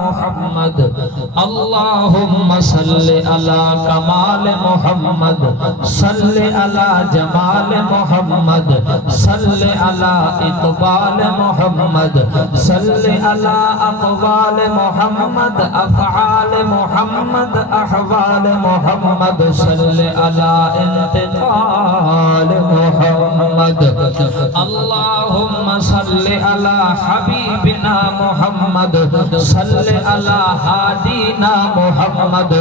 मुहम्मद अल्लाहुम्मा सल्लि अला कमाल मुहम्मद सल्लि अला जमाल मुहम्मद सल्लि अला इक़बाल मुहम्मद सल्लि अला अक़वाल मुहम्मद अफ़आल मुहम्मद अहवाल मुहम्मद सल्लि अला इंतिक़ाल मुहम्मद अल्लाहुम्मा सल्लि अला हबीबिना मुहम्मद सल्ले अला हादीना मुहम्मद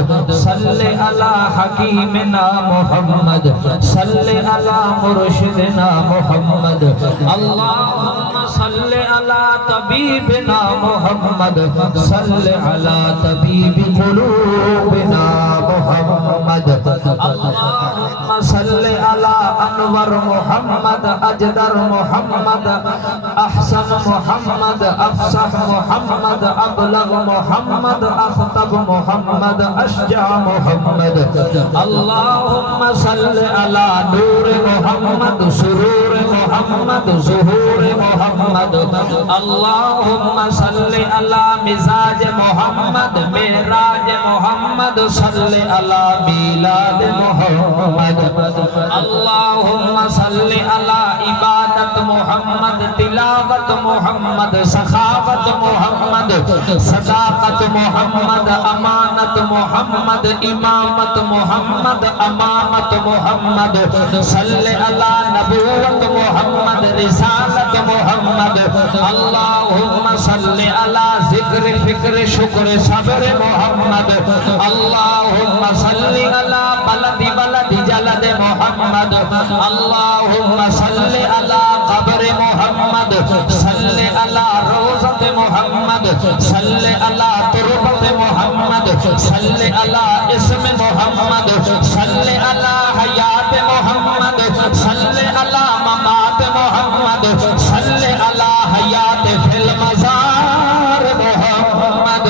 सल्ले अला हकीमिना मुहम्मद सल्ले अला मुर्शिदना मुहम्मद अल्लाहुम्मा सल्ले अला तबीबिना मुहम्मद सल्ले अला तबीबि कुलूबिना मुहम्मद अल्लाहुम्मा सल्ले अला अनवर मुहम्मद अजदर मुहम्मद अहसन मुहम्मद अफसह मुहम्मद अबलग मुहम्मद अख्तब मुहम्मद अशजा मुहम्मद अल्लाहुम्मा सल्लि अला नूर मुहम्मद सुरूर मुहम्मद ज़ुहूर मुहम्मद अल्लाहुम्मा सल्लि अला मिजाज मुहम्मद मेराज मुहम्मद सल्लि अला मिलाद मुहम्मद अल्लाहुम्मा सल्लि अला इबादत मुहम्मद तिलावत मुहम्मद सखावत मुहम्मद सदाकत मुहम्मद अमानत मुहम्मद इमामत मुहम्मद अमामत मुहम्मद सल्ले अला नबुव्वत मुहम्मद रिसालत मुहम्मद अल्लाहुम्मा सल्ले अला ज़िक्र फिक्र शुक्र सब्र मुहम्मद अल्लाहुम्मा सल्ले अला बलदि बलदि जलद मुहम्मद अल्लाहुम्मा सल्ले अला कब्र मुहम्मद सल्ले अला रोज़त मुहम्मद सल्ले अला तुरबत मुहम्मद सल्ले अला इस्म मुहम्मद सल्ले अला हयात मुहम्मद सल्ले अला ममात मुहम्मद सल्ले अला हयात फिल मज़ार मुहम्मद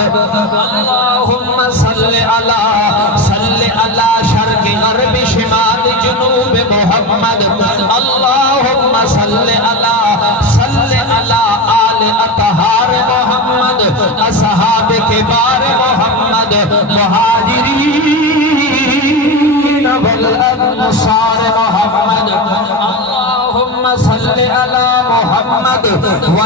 अल्लाहुम्मा सल्ले अला शर्क़ ग़र्ब शिमाल जुनूब मुहम्मद अल्लाहुम्मा सल्ले अला आल अतहार मुहम्मद असहाब किबार मुहम्मद मुहाजिरीन वल अंसार मुहम्मद अल्लाहुम्मा सल्ले अला मुहम्मद व